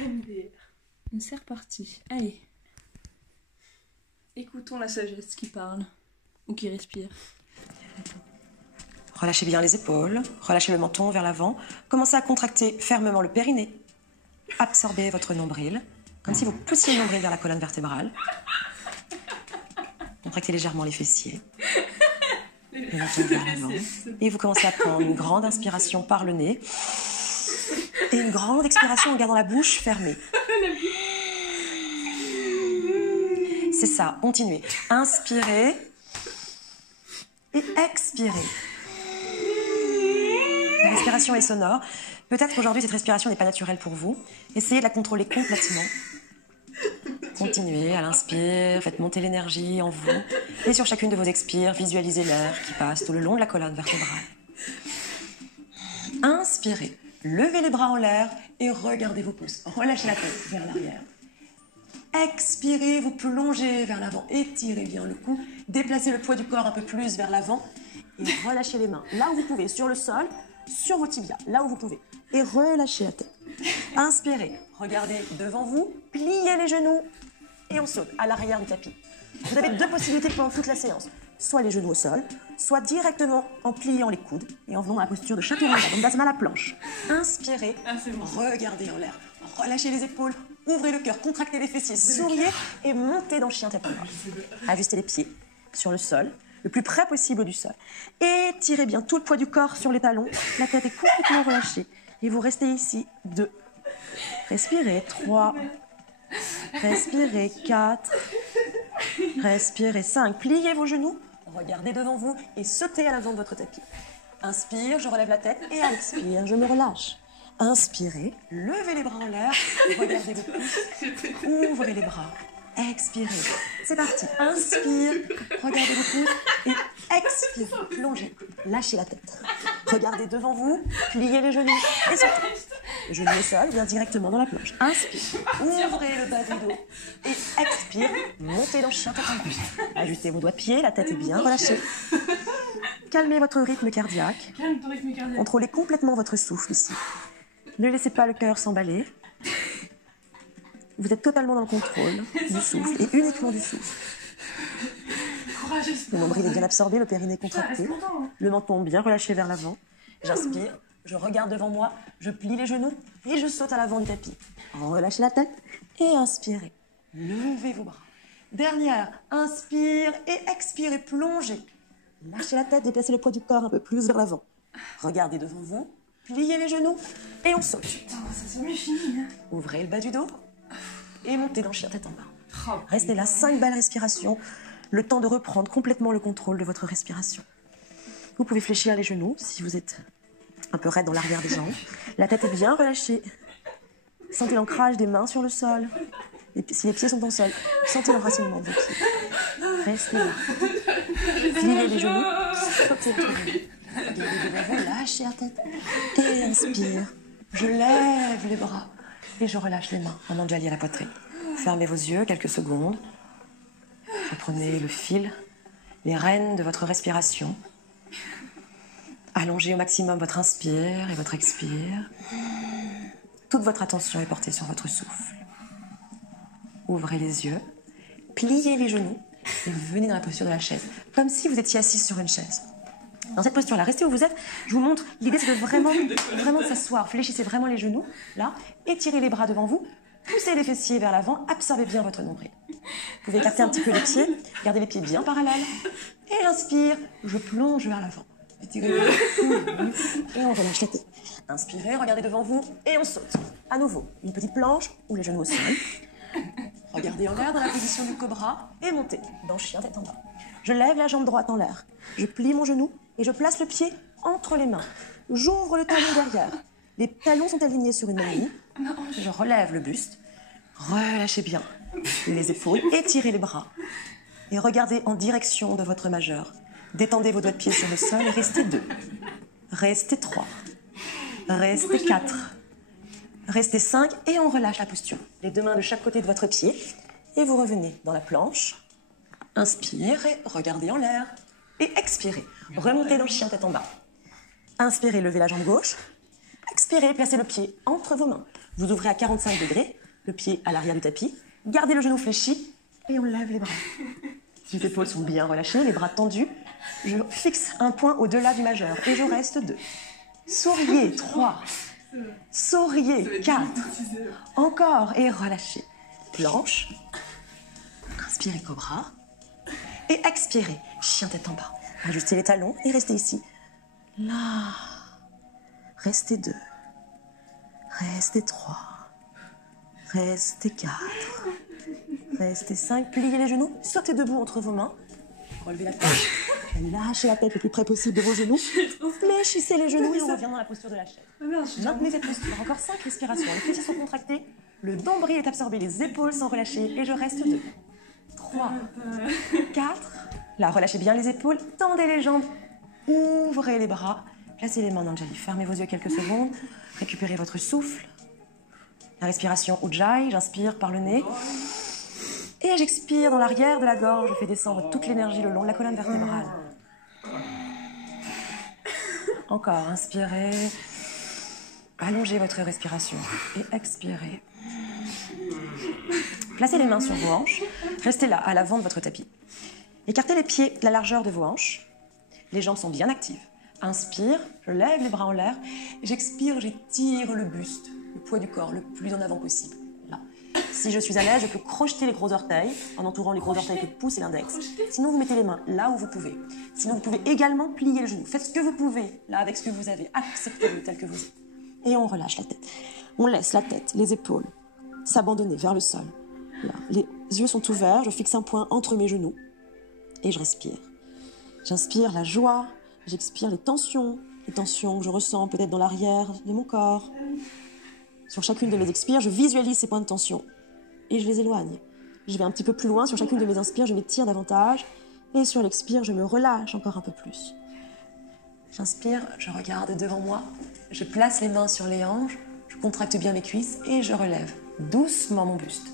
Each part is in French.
MDR. C'est reparti. Allez. Écoutons la sagesse qui parle. Ou qui respire. Relâchez bien les épaules, relâchez le menton vers l'avant. Commencez à contracter fermement le périnée. Absorbez votre nombril, comme si vous poussiez le nombril vers la colonne vertébrale. Contractez légèrement les fessiers. Le menton vers l'avant. Et vous commencez à prendre une grande inspiration par le nez. Et une grande expiration en gardant la bouche fermée. C'est ça, continuez. Inspirez. Et expirez. La respiration est sonore. Peut-être qu'aujourd'hui, cette respiration n'est pas naturelle pour vous. Essayez de la contrôler complètement. Continuez à l'inspire, faites monter l'énergie en vous. Et sur chacune de vos expires, visualisez l'air qui passe tout le long de la colonne vertébrale. Inspirez, levez les bras en l'air et regardez vos pouces. Relâchez la tête vers l'arrière. Expirez, vous plongez vers l'avant, étirez bien le cou, déplacez le poids du corps un peu plus vers l'avant et relâchez les mains. Là où vous pouvez, sur le sol, sur vos tibias, là où vous pouvez. Et relâchez la tête. Inspirez, regardez devant vous, pliez les genoux et on saute à l'arrière du tapis. Vous avez deux possibilités pendant toute la séance. Soit les genoux au sol, soit directement en pliant les coudes et en venant à la posture de chaturanga, donc basma à la planche. Inspirez, regardez en l'air, relâchez les épaules, ouvrez le cœur, contractez les fessiers, souriez et montez dans le chien tête en bas. Ajustez les pieds sur le sol, le plus près possible du sol. Étirez bien tout le poids du corps sur les talons, la tête est complètement relâchée. Et vous restez ici, 2. Respirez, 3. Respirez, 4. Respirez, 5. Pliez vos genoux, regardez devant vous et sautez à l'avant de votre tapis. Inspire, je relève la tête et expire, je me relâche. Inspirez, levez les bras en l'air, regardez vos pouces, ouvrez les bras. Expirez. C'est parti. Inspire, regardez vos pouces et expire. Plongez. Lâchez la tête. Regardez devant vous, pliez les genoux et sautez. Le genou au sol, bien directement dans la planche. Inspire, ouvrez le bas du dos et expire, montez dans le chien tête en bas. Ajustez vos doigts de pied, la tête est bien relâchée. Calmez votre rythme cardiaque. Contrôlez complètement votre souffle ici. Ne laissez pas le cœur s'emballer. Vous êtes totalement dans le contrôle du souffle et uniquement du souffle. Le nombril est bien absorbé, le périnée contracté, le menton bien relâché vers l'avant. J'inspire, je regarde devant moi, je plie les genoux et je saute à l'avant du tapis. Relâchez la tête et inspirez. Levez vos bras. Dernière, inspire et expirez, plongez. Lâchez la tête, déplacez le poids du corps un peu plus vers l'avant. Regardez devant vous, pliez les genoux et on saute. Putain, ça c'est mieux fini. Ouvrez le bas du dos. Et montez dans le chien tête en bas. Restez là, 5 belles respirations, le temps de reprendre complètement le contrôle de votre respiration. Vous pouvez fléchir les genoux si vous êtes un peu raide dans l'arrière des jambes. La tête est bien relâchée. Sentez l'ancrage des mains sur le sol. Si les pieds sont en sol, sentez l'enracinement de vos pieds. Restez là. Pliez les genoux, sautez votre genou. Regardez devant vous, lâchez la tête. Et inspire. Je lève les bras. Et je relâche les mains en Anjali à la poitrine. Fermez vos yeux quelques secondes. Reprenez le fil, les rênes de votre respiration. Allongez au maximum votre inspire et votre expire. Toute votre attention est portée sur votre souffle. Ouvrez les yeux, pliez les genoux et venez dans la posture de la chaise, comme si vous étiez assis sur une chaise. Dans cette posture-là, restez où vous êtes. Je vous montre, l'idée c'est de vraiment s'asseoir. Fléchissez vraiment les genoux, là. Étirez les bras devant vous. Poussez les fessiers vers l'avant. Absorbez bien votre nombril. Vous pouvez écarter un petit peu les pieds. Gardez les pieds bien parallèles. Et j'inspire, je plonge vers l'avant. Étirez les genoux. Et on relâche la tête. Inspirez, regardez devant vous et on saute. À nouveau, une petite planche ou les genoux au sol. Regardez en l'air dans la position du cobra et montez dans chien tête en bas. Je lève la jambe droite en l'air. Je plie mon genou et je place le pied entre les mains. J'ouvre le talon derrière. Les talons sont alignés sur une même ligne. Je relève le buste. Relâchez bien les épaules. Étirez les bras. Et regardez en direction de votre majeur. Détendez vos doigts de pied sur le sol et restez 2. Restez 3. Restez 4. Restez 5 et on relâche la posture. Les 2 mains de chaque côté de votre pied. Et vous revenez dans la planche. Inspirez, regardez en l'air. Et expirez. Remontez dans le chien tête en bas. Inspirez, levez la jambe gauche. Expirez, placez le pied entre vos mains. Vous ouvrez à 45 degrés, le pied à l'arrière du tapis. Gardez le genou fléchi et on lève les bras. Les épaules sont bien relâchées, les bras tendus. Je fixe un point au-delà du majeur et je reste 2. Souriez, 3. Souriez, 4. Encore et relâchez. Planche. Inspirez, cobra. Et expirez, chien tête en bas. Ajustez les talons et restez ici. Là. Restez 2. Restez 3. Restez 4. Restez 5. Pliez les genoux. Sautez debout entre vos mains. Relevez la tête. Lâchez la tête le plus près possible de vos genoux. Fléchissez les genoux et on revient dans la posture de la chaise. Maintenez cette posture. Encore 5 respirations. Les fessiers sont contractés. Le nombril est absorbé. Les épaules sont relâchées. Et je reste 2. 3. 4. Là, relâchez bien les épaules. Tendez les jambes. Ouvrez les bras. Placez les mains dans le jali. Fermez vos yeux quelques secondes. Récupérez votre souffle. La respiration Ujjayi. J'inspire par le nez. Et j'expire dans l'arrière de la gorge. Je fais descendre toute l'énergie le long de la colonne vertébrale. Encore, inspirez. Allongez votre respiration. Et expirez. Placez les mains sur vos hanches. Restez là, à l'avant de votre tapis. Écartez les pieds de la largeur de vos hanches. Les jambes sont bien actives. Inspire, je lève les bras en l'air. J'expire, j'étire le buste, le poids du corps le plus en avant possible. Là. Si je suis à l'aise, je peux crocheter les gros orteils en entourant les gros orteils avec le pouce et l'index. Sinon, vous mettez les mains là où vous pouvez. Sinon, vous pouvez également plier le genou. Faites ce que vous pouvez, là, avec ce que vous avez. Acceptez-le tel que vous êtes. Et on relâche la tête. On laisse la tête, les épaules s'abandonner vers le sol. Là. Les yeux sont ouverts, je fixe un point entre mes genoux. Et je respire. J'inspire la joie, j'expire les tensions que je ressens peut-être dans l'arrière de mon corps. Sur chacune de mes expires, je visualise ces points de tension et je les éloigne. Je vais un petit peu plus loin, sur chacune de mes inspires, je m'étire davantage et sur l'expire, je me relâche encore un peu plus. J'inspire, je regarde devant moi, je place les mains sur les hanches, je contracte bien mes cuisses et je relève doucement mon buste.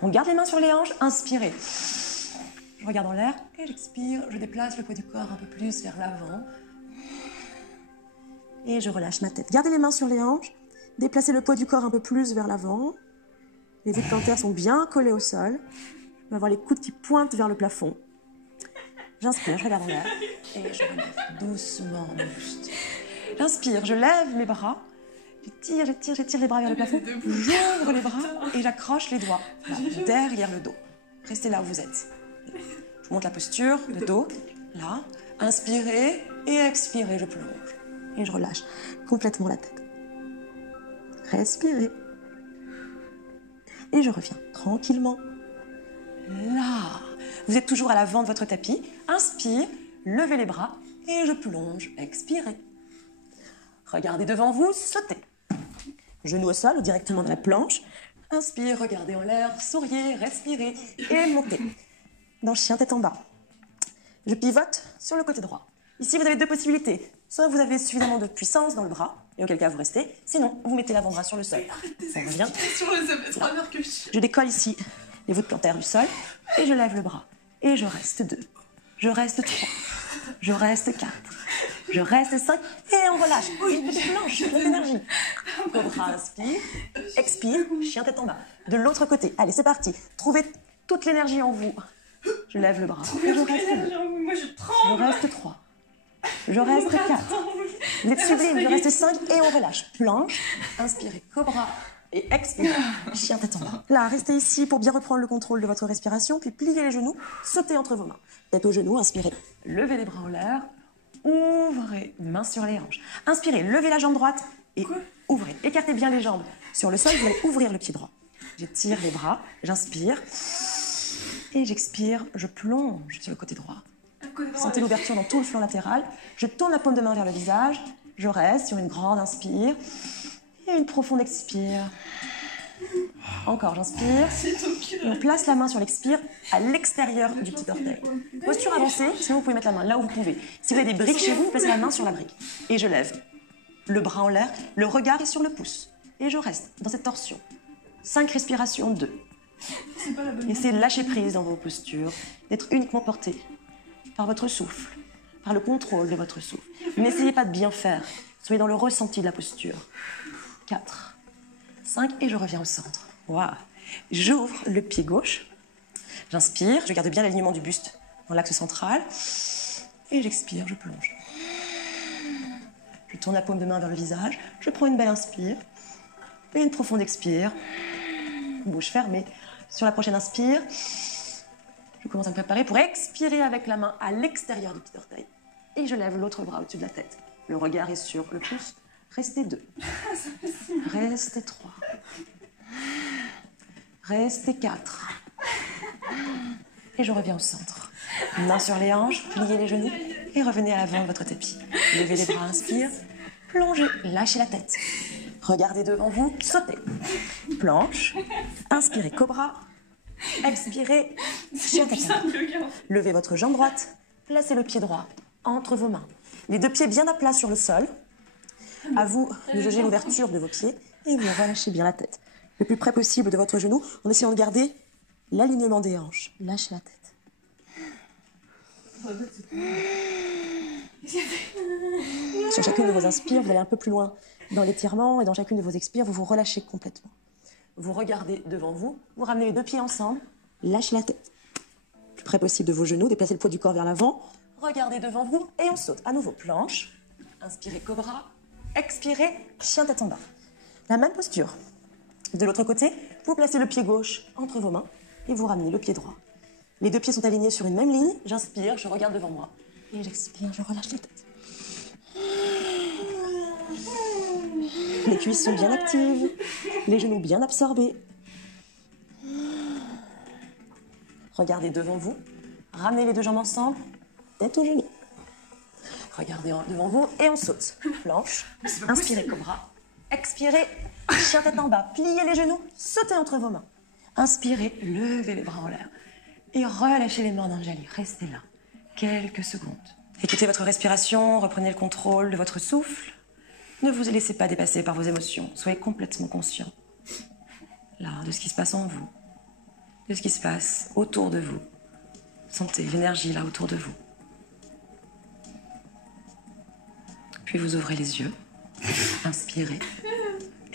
On garde les mains sur les hanches, inspirez. Je regarde en l'air et j'expire, je déplace le poids du corps un peu plus vers l'avant. Et je relâche ma tête. Gardez les mains sur les hanches, déplacez le poids du corps un peu plus vers l'avant. Les voûtes plantaires sont bien collées au sol. Je vais avoir les coudes qui pointent vers le plafond. J'inspire, je regarde en l'air et je relève doucement mon buste. J'inspire, je lève mes bras. J'étire les bras vers le plafond. J'ouvre les bras et j'accroche les doigts là, derrière le dos. Restez là où vous êtes. Je monte la posture, le dos, là. Inspirez et expirez, je plonge. Et je relâche complètement la tête. Respirez. Et je reviens tranquillement. Là. Vous êtes toujours à l'avant de votre tapis. Inspire, levez les bras et je plonge. Expirez. Regardez devant vous, sautez. Genoux au sol ou directement dans la planche. Inspire, regardez en l'air, souriez, respirez et montez. Dans chien tête en bas. Je pivote sur le côté droit. Ici, vous avez 2 possibilités. Soit vous avez suffisamment de puissance dans le bras, et auquel cas vous restez. Sinon, vous mettez l'avant-bras sur le sol. Ça revient. Je décolle ici les voûtes plantaires du sol et je lève le bras. Et je reste 2. Je reste 3. Je reste 4. Je reste 5. Et on relâche. Une petite planche, pleine d'énergie. Cobra, inspire. Expire. Chien tête en bas. De l'autre côté. Allez, c'est parti. Trouvez toute l'énergie en vous. Je lève le bras. Et je reste 2. Moi, je tremble. Je reste 3. Je reste 4. Vous êtes sublime. Je reste 5 et on relâche. Planche. Inspirez. Cobra. Et expirez. Chien tête en bas. Là, restez ici pour bien reprendre le contrôle de votre respiration. Puis pliez les genoux. Sautez entre vos mains. Tête aux genoux. Inspirez. Levez les bras en l'air. Ouvrez. Mains sur les hanches. Inspirez. Levez la jambe droite. Et ouvrez. Écartez bien les jambes. Sur le sol, vous allez ouvrir le pied droit. J'étire les bras. J'inspire. Et j'expire, je plonge sur le côté droit. Sentez l'ouverture dans tout le flanc latéral. Je tourne la paume de main vers le visage. Je reste sur une grande inspire et une profonde expire. Encore, j'inspire. Et on place la main sur l'expire à l'extérieur du petit orteil. Posture avancée, sinon vous pouvez mettre la main là où vous pouvez. Si vous avez des briques chez vous, vous placez la main sur la brique. Et je lève le bras en l'air, le regard est sur le pouce. Et je reste dans cette torsion. 5 respirations, 2. Essayez de lâcher prise dans vos postures, d'être uniquement porté par votre souffle, par le contrôle de votre souffle. N'essayez pas de bien faire, Soyez dans le ressenti de la posture. 4, 5 et je reviens au centre. Waouh. J'ouvre le pied gauche. J'inspire, je garde bien l'alignement du buste dans l'axe central. Et j'expire, je plonge. Je tourne la paume de main vers le visage. Je prends une belle inspire. Et une profonde expire. Bouche fermée. Sur la prochaine inspire, je commence à me préparer pour expirer avec la main à l'extérieur du petit orteil. Et je lève l'autre bras au-dessus de la tête. Le regard est sur le pouce. Restez 2. Restez 3. Restez 4. Et je reviens au centre. Main sur les hanches, pliez les genoux et revenez à l'avant de votre tapis. Levez les bras, inspire. Plongez, lâchez la tête. Regardez devant vous, sautez. Planche, inspirez, cobra. Expirez, chien tête en bas. Levez votre jambe droite, placez le pied droit entre vos mains. Les 2 pieds bien à plat sur le sol. À vous de jauger l'ouverture de vos pieds et vous relâchez bien la tête. Le plus près possible de votre genou en essayant de garder l'alignement des hanches. Lâchez la tête. Sur chacune de vos inspires, vous allez un peu plus loin dans l'étirement et dans chacune de vos expires, vous vous relâchez complètement. Vous regardez devant vous, vous ramenez les 2 pieds ensemble, lâchez la tête. Le plus près possible de vos genoux, déplacez le poids du corps vers l'avant, regardez devant vous et on saute. À nouveau, planche, inspirez cobra, expirez, chien tête en bas. La même posture. De l'autre côté, vous placez le pied gauche entre vos mains et vous ramenez le pied droit. Les 2 pieds sont alignés sur une même ligne, j'inspire, je regarde devant moi et j'expire, je relâche la tête. Les cuisses sont bien actives, les genoux bien absorbés. Regardez devant vous, ramenez les 2 jambes ensemble, tête aux genoux. Regardez devant vous et on saute. Planche, inspirez cobra, expirez, chien tête en bas, pliez les genoux, sautez entre vos mains. Inspirez, levez les bras en l'air et relâchez les mains d'Anjali. Restez là, quelques secondes. Écoutez votre respiration, reprenez le contrôle de votre souffle. Ne vous laissez pas dépasser par vos émotions. Soyez complètement conscient, là, de ce qui se passe en vous, de ce qui se passe autour de vous. Sentez l'énergie là autour de vous. Puis vous ouvrez les yeux, inspirez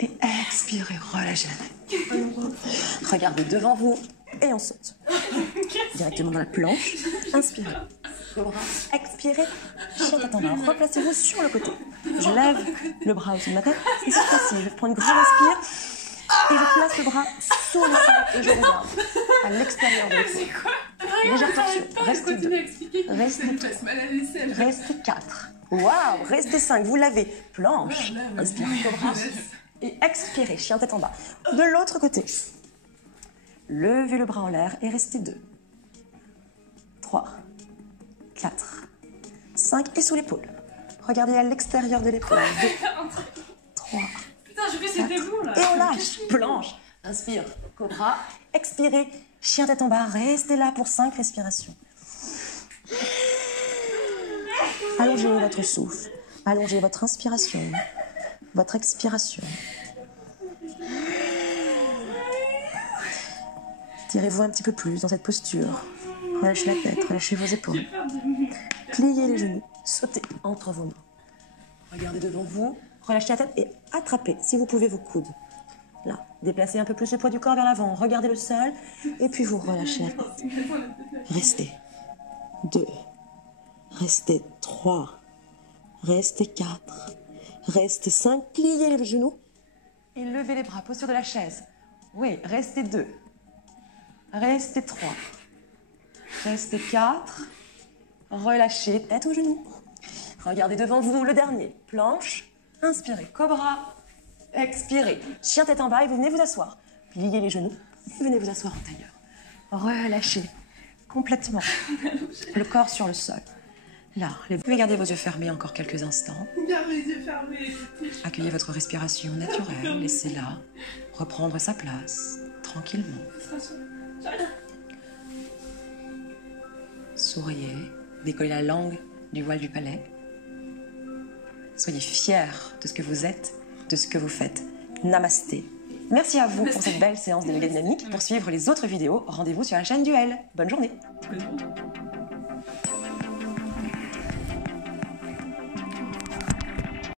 et expirez, relâchez la tête. Regardez devant vous et on saute. Directement dans la planche, inspirez. Cobra, expirez, chien tête en bas. Replacez-vous sur le côté. Je lève le bras au-dessus de ma tête et cette fois-ci, je prends une grande inspire et je place le bras sous le sol et je regarde à l'extérieur de l'épaule. Légère torsion. Restez 2. Restez 3. Restez 4. Waouh, restez 5. Vous l'avez. Planche. Inspirez, cobra. Et expirez, chien tête en bas. De l'autre côté. Levez le bras en l'air et restez 2. 3. 4. 5 et sous l'épaule. Regardez à l'extérieur de l'épaule. 2. 3. Putain, j'ai vu c'était bon là. Et on lâche. Planche. Inspire. Cobra. Expirez. Chien tête en bas. Restez là pour 5 respirations. Allongez votre souffle. Allongez votre inspiration. Votre expiration. Tirez-vous un petit peu plus dans cette posture. Relâchez la tête, relâchez vos épaules. Pliez les genoux, sautez entre vos mains. Regardez devant vous, relâchez la tête et attrapez, si vous pouvez, vos coudes. Là, déplacez un peu plus le poids du corps vers l'avant. Regardez le sol et puis vous relâchez la tête. Restez. 2. Restez 3. Restez 4. Restez 5. Pliez les genoux et levez les bras. Posture de la chaise. Oui, restez 2. Restez 3. Restez 4. Relâchez, tête aux genoux. Regardez devant vous le dernier. Planche. Inspirez, cobra. Expirez, chien tête en bas et vous venez vous asseoir. Pliez les genoux et venez vous asseoir en tailleur. Relâchez complètement le corps sur le sol. Là, vous pouvez garder vos yeux fermés encore quelques instants. Garde les yeux fermés. Accueillez votre respiration naturelle. Laissez-la reprendre sa place tranquillement. Souriez, décollez la langue du voile du palais. Soyez fiers de ce que vous êtes, de ce que vous faites. Namasté. Merci à vous pour cette belle séance de yoga dynamique. Pour suivre les autres vidéos, rendez-vous sur la chaîne Duel. Bonne journée.